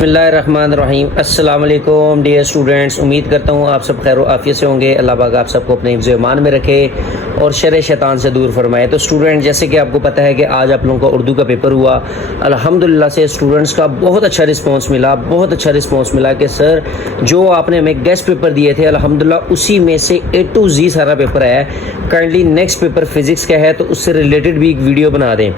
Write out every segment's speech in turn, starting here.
बिस्मिल्लाहिर्रहमानिर्रहीम। अस्सलाम वालेकुम डियर स्टूडेंट्स, उम्मीद करता हूँ आप सब खैर आफियत से होंगे। अल्लाह पाक आप सबको अपने हिफ्ज़ ईमान में रखे और शर शैतान से दूर फरमाए। तो स्टूडेंट, जैसे कि आपको पता है कि आज आप लोगों का उर्दू का पेपर हुआ। अल्हम्दुलिल्लाह से स्टूडेंट्स का बहुत अच्छा रिस्पांस मिला कि सर जो आपने हमें गेस्ट पेपर दिए थे अल्हम्दुलिल्लाह उसी में से A to Z सारा पेपर है। काइंडली नेक्स्ट पेपर फिज़िक्स का है तो उससे रिलेटेड भी एक वीडियो बना दें।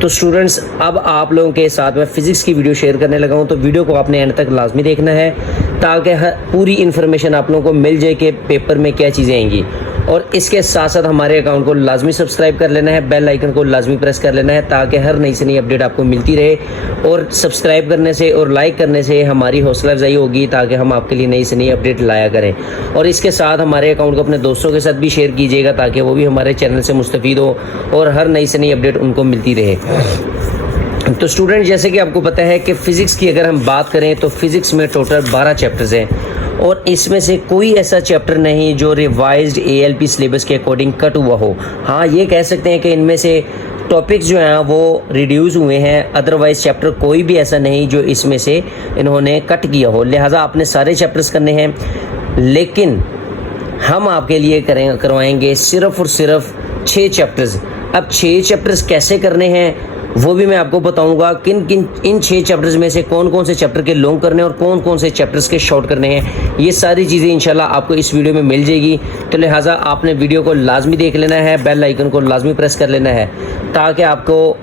तो स्टूडेंट्स, अब आप लोगों के साथ मैं फ़िज़िक्स की वीडियो शेयर करने लगा हूँ, तो वीडियो को आपने एंड तक लाजमी देखना है ताकि पूरी इन्फॉर्मेशन आप लोगों को मिल जाए कि पेपर में क्या चीज़ें आएंगी। और इसके साथ साथ हमारे अकाउंट को लाजमी सब्सक्राइब कर लेना है, बेल आइकन को लाजमी प्रेस कर लेना है ताकि हर नई से नई अपडेट आपको मिलती रहे। और सब्सक्राइब करने से और लाइक करने से हमारी हौसला अफजाई होगी ताकि हम आपके लिए नई से नई अपडेट लाया करें। और इसके साथ हमारे अकाउंट को अपने दोस्तों के साथ भी शेयर कीजिएगा ताकि वो भी हमारे चैनल से मुस्तफ़ीद हो और हर नई से नई अपडेट उनको मिलती रहे। तो स्टूडेंट, जैसे कि आपको पता है कि फ़िज़िक्स की अगर हम बात करें तो फ़िज़िक्स में टोटल 12 चैप्टर्स हैं और इसमें से कोई ऐसा चैप्टर नहीं जो रिवाइज्ड ALP सिलेबस के अकॉर्डिंग कट हुआ हो। हाँ, ये कह सकते हैं कि इनमें से टॉपिक्स जो हैं वो रिड्यूस हुए हैं, अदरवाइज़ चैप्टर कोई भी ऐसा नहीं जो इसमें से इन्होंने कट किया हो। लिहाजा आपने सारे चैप्टर्स करने हैं, लेकिन हम आपके लिए करवाएंगे सिर्फ़ और सिर्फ 6 चैप्टर्स। अब 6 चैप्टर्स कैसे करने हैं वो भी मैं आपको बताऊंगा। इन 6 चैप्टर्स में से कौन कौन से चैप्टर के लॉन्ग करने हैं और कौन कौन से चैप्टर्स के शॉर्ट करने हैं, ये सारी चीज़ें इंशाल्लाह आपको इस वीडियो में मिल जाएगी। तो लिहाजा आपने वीडियो को लाजमी देख लेना है, बेल आइकन को लाजमी प्रेस कर लेना है ताकि आपको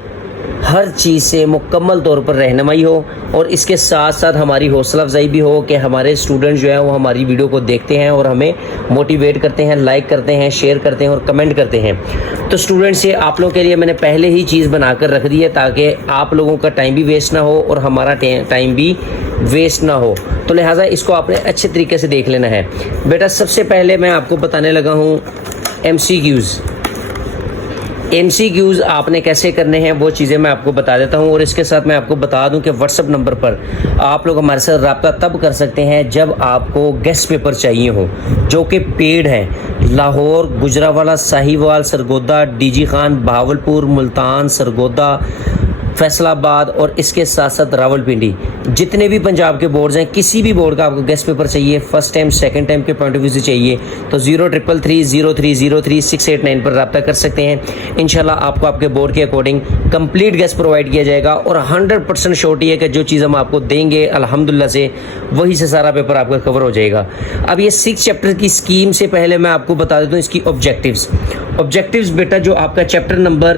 हर चीज़ से मुकम्मल तौर पर रहनुमाई हो। और इसके साथ साथ हमारी हौसला अफजाई भी हो कि हमारे स्टूडेंट जो हैं वो हमारी वीडियो को देखते हैं और हमें मोटिवेट करते हैं, लाइक करते हैं, शेयर करते हैं और कमेंट करते हैं। तो स्टूडेंट्स, ये आप लोगों के लिए मैंने पहले ही चीज़ बनाकर रख दी है ताकि आप लोगों का टाइम भी वेस्ट ना हो और हमारा टाइम भी वेस्ट ना हो। तो लिहाजा इसको आपने अच्छे तरीके से देख लेना है। बेटा, सबसे पहले मैं आपको बताने लगा हूँ MCQs आपने कैसे करने हैं वो चीज़ें मैं आपको बता देता हूं। और इसके साथ मैं आपको बता दूं कि व्हाट्सएप नंबर पर आप लोग हमारे साथ रब्ता तब कर सकते हैं जब आपको गेस्ट पेपर चाहिए हो जो कि पेड हैं। लाहौर, गुजरावाला, साहिवाल, सरगोदा, DG खान, बहावलपुर, मुल्तान, सरगोदा, फैसलाबाद और इसके साथ साथ रावलपिंडी, जितने भी पंजाब के बोर्ड्स हैं, किसी भी बोर्ड का आपको गेस्ट पेपर चाहिए, फर्स्ट टाइम सेकंड टाइम के पॉइंट ऑफ व्यू से चाहिए तो 0333030338 पर रब्ता कर सकते हैं। इंशाल्लाह आपको आपके बोर्ड के अकॉर्डिंग कंप्लीट गेस्ट प्रोवाइड किया जाएगा और 100% श्योरिटी है कि जो चीज़ हम आपको देंगे अल्हम्दुलिल्लाह से वही से सारा पेपर आपका कवर हो जाएगा। अब ये 6 चैप्टर की स्कीम से पहले मैं आपको बता देता हूँ इसकी ऑब्जेक्टिव्स। बेटा, जो आपका चैप्टर नंबर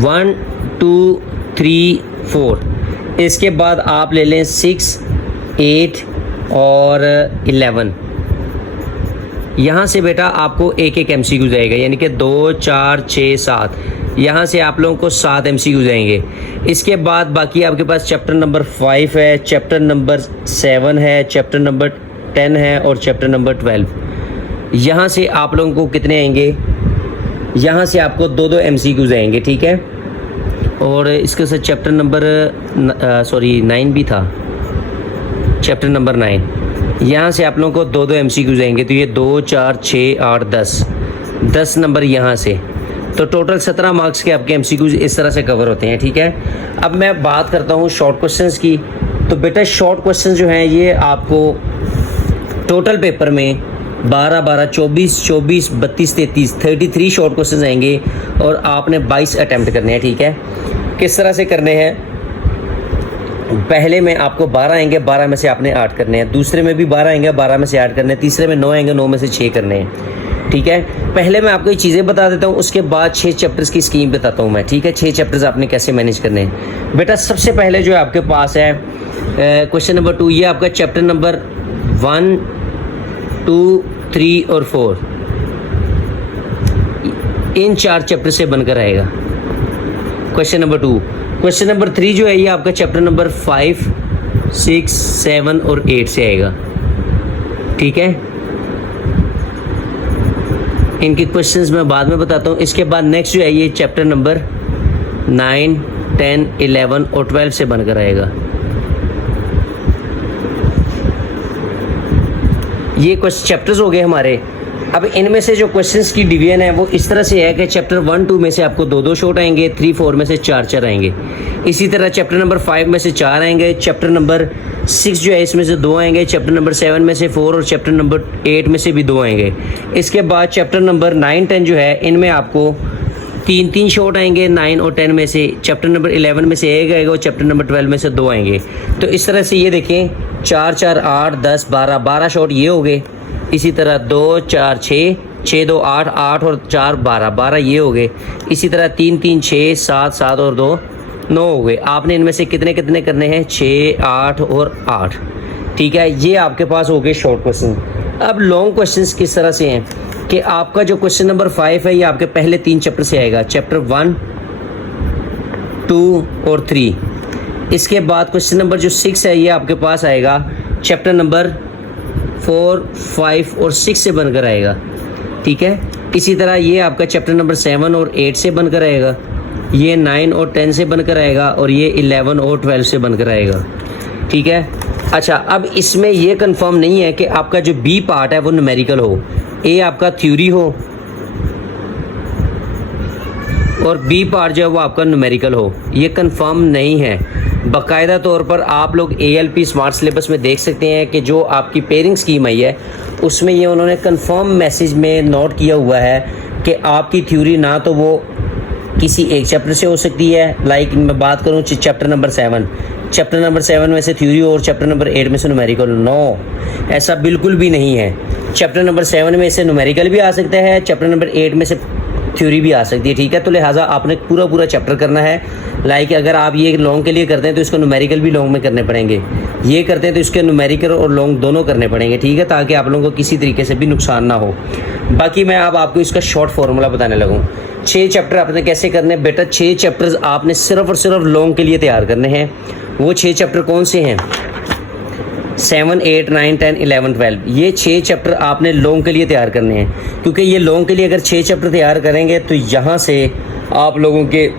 1, 2, 3, 4, इसके बाद आप ले लें 6, 8 और 11। यहाँ से बेटा आपको एक MCQ जाएगा, यानी कि 2, 4, 6, 7। यहाँ से आप लोगों को 7 MCQ जाएंगे। इसके बाद बाकी आपके पास चैप्टर नंबर 5 है, चैप्टर नंबर 7 है, चैप्टर नंबर 10 है और चैप्टर नंबर 12। यहाँ से आप लोगों को कितने आएंगे? यहाँ से आपको 2 MCQ जाएंगे, ठीक है। और इसके साथ चैप्टर नंबर 9 भी था, चैप्टर नंबर 9। यहाँ से आप लोगों को 2 MCQ जाएंगे, तो ये 2, 4, 6, 8, 10 नंबर यहाँ से। तो टोटल 17 मार्क्स के आपके MCQs इस तरह से कवर होते हैं, ठीक है। अब मैं बात करता हूँ शॉर्ट क्वेश्चंस की। तो बेटा, शॉर्ट क्वेश्चंस जो हैं ये आपको टोटल पेपर में 12, 12, 24, 24, 32, 33, 33 शॉर्ट क्वेश्चन आएंगे और आपने 22 अटैम्प्ट करने हैं, ठीक है। किस तरह से करने हैं? पहले में आपको 12 आएंगे, 12 में से आपने 8 करने हैं। दूसरे में भी 12 आएंगे, 12 में से 8 करने हैं। तीसरे में 9 आएंगे, 9 में से 6 करने हैं, ठीक है। पहले मैं आपको ये चीज़ें बता देता हूँ, उसके बाद 6 चैप्टर्स की स्कीम बताता हूँ मैं, ठीक है। 6 चैप्टर्स आपने कैसे मैनेज करने हैं। बेटा, सबसे पहले जो आपके पास है क्वेश्चन नंबर 2, ये आपका चैप्टर नंबर 1, 2, 3 और 4, इन 4 चैप्टर से बनकर आएगा क्वेश्चन नंबर 2। क्वेश्चन नंबर 3 जो है ये आपका चैप्टर नंबर 5, 6, 7 और 8 से आएगा, ठीक है। इनके क्वेश्चंस मैं बाद में बताता हूँ। इसके बाद नेक्स्ट जो है ये चैप्टर नंबर 9, 10, 11 और 12 से बनकर आएगा। ये कुछ चैप्टर्स हो गए हमारे। अब इनमें से जो क्वेश्चंस की डिवीजन है वो इस तरह से है कि चैप्टर 1-2 में से आपको 2-2 शॉर्ट आएंगे, 3-4 में से 4-4 आएंगे। इसी तरह चैप्टर नंबर 5 में से 4 आएंगे, चैप्टर नंबर 6 जो है इसमें से 2 आएंगे, चैप्टर नंबर 7 में से 4 और चैप्टर नंबर 8 में से भी 2 आएंगे। इसके बाद चैप्टर नंबर 9-10 जो है इनमें आपको 3-3 शॉर्ट आएंगे 9 और 10 में से, चैप्टर नंबर 11 में से 1 आएगा और चैप्टर नंबर 12 में से 2 आएंगे। तो इस तरह से ये देखें 4-4 8 10 12 शॉर्ट ये हो गए। इसी तरह 2 4 6 6 2 8 8 और 4 12 ये हो गए। इसी तरह 3 3 6 7 7 और 2 9 हो गए। आपने इनमें से कितने कितने करने हैं? 6 8 और 8। ठीक है, ये आपके पास हो गए शॉर्ट क्वेश्चन। अब लॉन्ग क्वेश्चंस किस तरह से हैं कि आपका जो क्वेश्चन नंबर 5 है ये आपके पहले 3 चैप्टर से आएगा, चैप्टर 1 2 और 3। इसके बाद क्वेश्चन नंबर जो 6 है ये आपके पास आएगा चैप्टर नंबर 4 5 और 6 से बनकर आएगा। ठीक है, इसी तरह ये आपका चैप्टर नंबर 7 और 8 से बनकर आएगा, ये 9 और 10 से बनकर आएगा और ये 11 और 12 से बनकर आएगा। ठीक है, अच्छा अब इसमें ये कंफर्म नहीं है कि आपका जो बी पार्ट है वो न्यूमेरिकल हो, ए आपका थ्योरी हो और बी पार्ट जो है वो आपका न्यूमेरिकल हो, ये कंफर्म नहीं है। बाकायदा तौर पर आप लोग ALP स्मार्ट सिलेबस में देख सकते हैं कि जो आपकी पेयरिंग स्कीम आई है उसमें ये उन्होंने कंफर्म मैसेज में नोट किया हुआ है कि आपकी थ्योरी ना तो वो किसी एक चैप्टर से हो सकती है, लाइक मैं बात करूँ चैप्टर नंबर 7, चैप्टर नंबर 7 में से थ्योरी और चैप्टर नंबर 8 में से न्यूमेरिकल। नो, ऐसा बिल्कुल भी नहीं है। चैप्टर नंबर 7 में से न्यूमेरिकल भी आ सकता है, चैप्टर नंबर 8 में से थ्योरी भी आ सकती है। ठीक है, तो लिहाजा आपने पूरा चैप्टर करना है। लाइक अगर आप ये लॉन्ग के लिए करते हैं तो इसको न्यूमेरिकल भी लॉन्ग में करने पड़ेंगे, ये करते हैं तो इसके न्यूमेरिकल और लॉन्ग दोनों करने पड़ेंगे। ठीक है, ताकि आप लोगों को किसी तरीके से भी नुकसान ना हो। बाकी मैं अब आपको इसका शॉर्ट फार्मूला बताने लगूँ। 6 चैप्टर आपने कैसे करने हैं बेटा? 6 चैप्टर्स आपने सिर्फ और सिर्फ लॉन्ग के लिए तैयार करने हैं। वो 6 चैप्टर कौन से हैं? 7 8 9 10 11 12। ये 6 चैप्टर आपने लॉन्ग के लिए तैयार करने हैं, क्योंकि ये लॉन्ग के लिए अगर 6 चैप्टर तैयार करेंगे तो यहाँ से आप लोगों के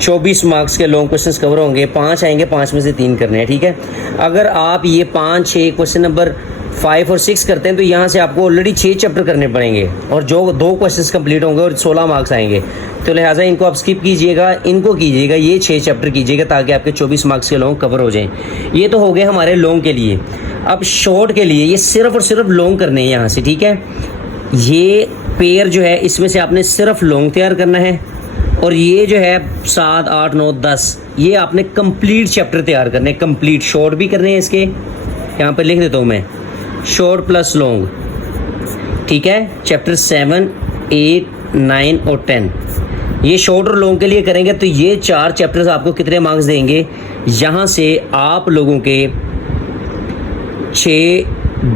24 मार्क्स के लॉन्ग क्वेश्चंस कवर होंगे। 5 आएंगे, 5 में से 3 करने हैं। ठीक है, अगर आप ये 5 6 क्वेश्चन नंबर 5 और 6 करते हैं तो यहाँ से आपको ऑलरेडी 6 चैप्टर करने पड़ेंगे और जो 2 क्वेश्चंस कंप्लीट होंगे और 16 मार्क्स आएंगे। तो लिहाजा इनको आप स्किप कीजिएगा, इनको कीजिएगा, ये 6 चैप्टर कीजिएगा ताकि आपके 24 मार्क्स के लॉन्ग कवर हो जाएं। ये तो हो गए हमारे लॉन्ग के लिए। अब शॉर्ट के लिए ये सिर्फ और सिर्फ लॉन्ग करने हैं यहाँ से। ठीक है, ये पेयर जो है इसमें से आपने सिर्फ लॉन्ग तैयार करना है और ये जो है 7 8 9 10 ये आपने कंप्लीट चैप्टर तैयार करने हैं। कंप्लीट शॉर्ट भी करने हैं इसके, यहाँ पर लिख देता हूँ मैं, शॉर्ट प्लस लॉन्ग। ठीक है, चैप्टर 7 8 9 और 10 ये शॉर्ट और लॉन्ग के लिए करेंगे तो ये 4 चैप्टर्स आपको कितने मार्क्स देंगे? यहाँ से आप लोगों के 6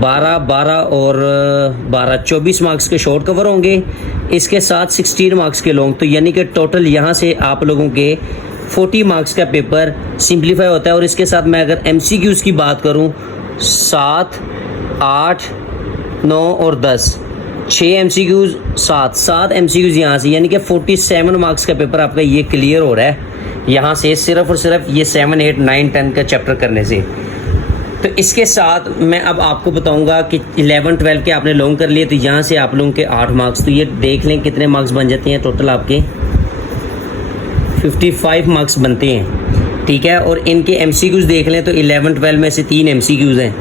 12 12 और 12 24 मार्क्स के शॉर्ट कवर होंगे, इसके साथ 16 मार्क्स के लॉन्ग। तो यानी कि टोटल यहाँ से आप लोगों के 40 मार्क्स का पेपर सिंप्लीफाई होता है। और इसके साथ मैं अगर MCQs की बात करूँ 7 8 9 और 10 6 MCQs 7 MCQs यहाँ से, यानी कि 47 मार्क्स का पेपर आपका ये क्लियर हो रहा है यहाँ से सिर्फ और सिर्फ ये 7 8 9 10 का चैप्टर करने से। तो इसके साथ मैं अब आपको बताऊंगा कि 11 12 के आपने लॉन्ग कर लिए तो यहाँ से आप लोगों के 8 मार्क्स, तो ये देख लें कितने मार्क्स बन जाते हैं। टोटल आपके 55 मार्क्स बनते हैं। ठीक है, और इनके MCQs देख लें तो 11 12 में से 3 MCQs हैं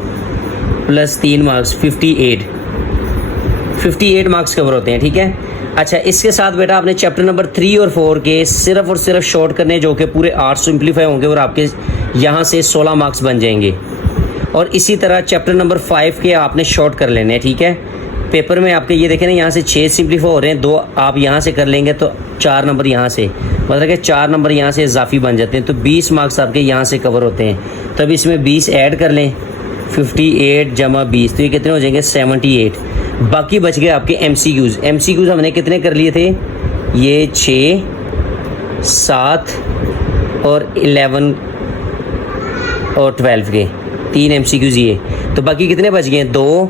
प्लस 3 मार्क्स 58 मार्क्स कवर होते हैं। ठीक है, अच्छा इसके साथ बेटा आपने चैप्टर नंबर 3 और 4 के सिर्फ और सिर्फ शॉर्ट करने जो कि पूरे 8 सिंप्लीफाई होंगे और आपके यहाँ से 16 मार्क्स बन जाएंगे। और इसी तरह चैप्टर नंबर 5 के आपने शॉर्ट कर लेने हैं। ठीक है, पेपर में आपके ये देखें ना यहाँ से 6 सिंप्लीफाई हो रहे हैं, 2 आप यहाँ से कर लेंगे तो 4 नंबर यहाँ से, मतलब कि 4 नंबर यहाँ से इजाफी बन जाते हैं। तो 20 मार्क्स आपके यहाँ से कवर होते हैं। तब इसमें 20 ऐड कर लें, 58 जमा 20 तो ये कितने हो जाएंगे? 78। बाकी बच गए आपके MCQs हमने कितने कर लिए थे? ये 6 7 और 11 और 12 के 3 MCQs ये। तो बाकी कितने बच गए? 2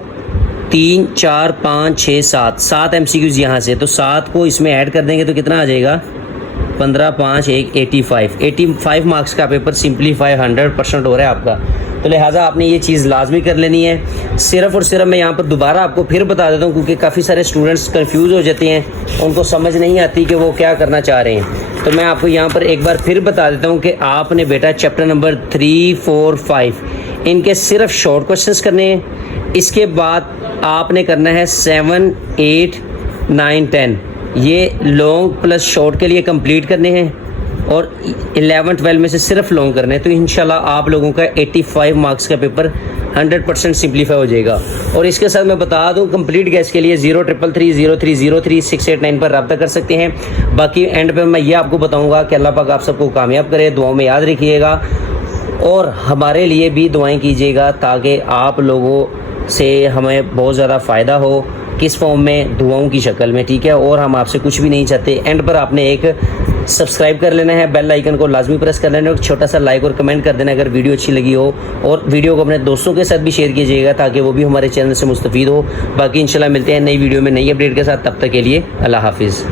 3 4 5 6 7 MCQs यहाँ से। तो 7 को इसमें ऐड कर देंगे तो कितना आ जाएगा? 15 5 1 85 मार्क्स का पेपर सिंप्लीफाई 100% हो रहा है आपका। तो तो लिहाजा आपने ये चीज़ लाजमी कर लेनी है। सिर्फ और सिर्फ मैं यहाँ पर दोबारा आपको फिर बता देता हूँ, क्योंकि काफ़ी सारे स्टूडेंट्स कंफ्यूज हो जाते हैं, उनको समझ नहीं आती कि वो क्या करना चाह रहे हैं। तो मैं आपको यहाँ पर एक बार फिर बता देता हूँ कि आपने बेटा चैप्टर नंबर 3, 4, 5 इनके सिर्फ शॉर्ट क्वेश्चंस करने हैं। इसके बाद आपने करना है 7, 8, 9, 10 ये लॉन्ग प्लस शॉर्ट के लिए कंप्लीट करने हैं, और 11, 12 में से सिर्फ लॉन्ग करने हैं। तो इंशाल्लाह आप लोगों का 85 मार्क्स का पेपर 100% सिंप्लीफाई हो जाएगा। और इसके साथ मैं बता दूं, कंप्लीट गैस के लिए 0333030689 पर रब्ता कर सकते हैं। बाकी एंड पे मैं ये आपको बताऊंगा कि अल्लाह पाक आप सबको कामयाब करे। दुआओं में याद रखिएगा और हमारे लिए भी दुआएं कीजिएगा, ताकि आप लोगों से हमें बहुत ज़्यादा फ़ायदा हो। किस फॉर्म में? दुआओं की शक्ल में, ठीक है। और हम आपसे कुछ भी नहीं चाहते। एंड पर आपने एक सब्सक्राइब कर लेना है, बेल आइकन को लाजमी प्रेस कर लेना है, छोटा सा लाइक और कमेंट कर देना अगर वीडियो अच्छी लगी हो, और वीडियो को अपने दोस्तों के साथ भी शेयर कीजिएगा ताकि वो भी हमारे चैनल से मुस्तफ़ीद हो। बाकी इंशाल्लाह मिलते हैं नई वीडियो में नई अपडेट के साथ। तब तक के लिए अल्लाह हाफिज़।